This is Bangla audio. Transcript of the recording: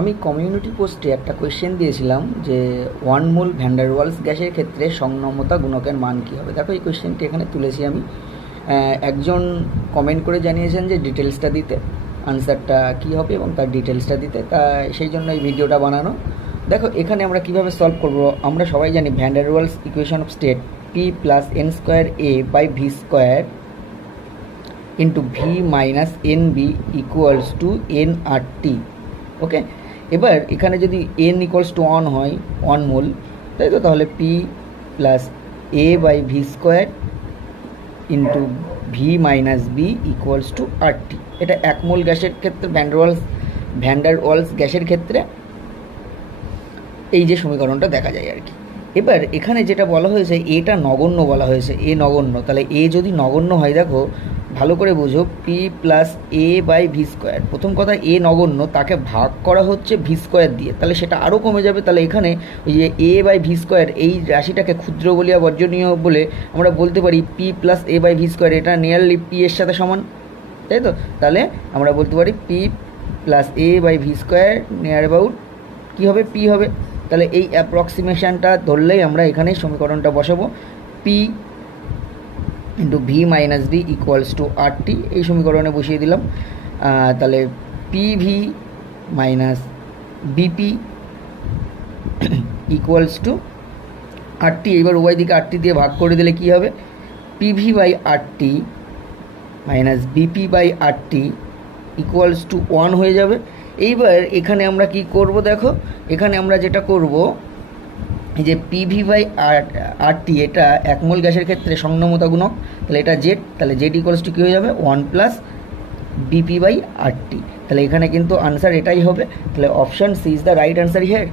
আমি কমিউনিটি পোস্টে একটা কোয়েশ্চেন দিয়েছিলাম যে 1 মোল ভ্যান ডার ওয়ালস গ্যাসের ক্ষেত্রে সংনমতা গুণকের মান কী হবে। দেখো এই কোয়েশ্চেনটি এখানে তুলেছি আমি। একজন কমেন্ট করে জানিয়েছেন যে ডিটেলসটা দিতে, আনসারটা কী হবে এবং তার ডিটেলসটা দিতে, তা সেই জন্য এই ভিডিওটা বানানো। দেখো এখানে আমরা কিভাবে সলভ করব। আমরা সবাই জানি van der Waals equation of state P plus N square A by V square into V minus N B equals to N R T. Okay, এবার এখানে যদি এন ইকুয়ালস টু 1 হয় 1 মোল, তাই তো, তাহলে P plus A by V square into V minus B equals to R T. এটা 1 মোল গ্যাসের ক্ষেত্রে ভ্যান ডার ওয়ালস গ্যাসের ক্ষেত্রে এই যে সমীকরণটা দেখা যায় আর কি। এবার এখানে যেটা বলা হয়েছে এটা নগণ্য বলা হয়েছে, এ নগণ্য। তাহলে এ যদি নগণ্য হয়, দেখো ভালো করে বোঝো, P plus A by V square, প্রথম কথা এ নগণ্য, তাকে ভাগ করা হচ্ছে ভি স্কোয়ার দিয়ে, তাহলে সেটা আরও কমে যাবে। তাহলে এখানে ওই যে এ বাই ভি স্কোয়ার এই রাশিটাকে ক্ষুদ্র বলিয়া বর্জনীয় বলে আমরা বলতে পারি P plus A by V square, এটা নিয়ারলি পি এর সাথে সমান, তাই তো। তাহলে আমরা বলতে পারি P plus A by V square near about কী হবে, পি হবে। তাহলে এই অ্যাপ্রক্সিমেশানটা ধরলেই আমরা এখানে সমীকরণটা বসাবো, P into V minus B equals to R T, এই সমীকরণে বসিয়ে দিলাম। তাহলে P V minus BP equals to R T. এবার উভয় দিকে আর টি দিয়ে ভাগ করে দিলে কী হবে, PV by R T minus BP by R T equals to 1 হয়ে যাবে। এইবার এখানে আমরা কি করব, দেখো এখানে আমরা যেটা করব, এই যে পিভি বাই আর টি, এটা 1 মোল গ্যাসের ক্ষেত্রে সংনমতা গুণক, তাহলে এটা জেড, তাহলে জেড ইকুয়ালস টু কী হয়ে যাবে 1 plus BP by R T. তাহলে এখানে কিন্তু আনসার এটাই হবে। তাহলে option C is the right answer here.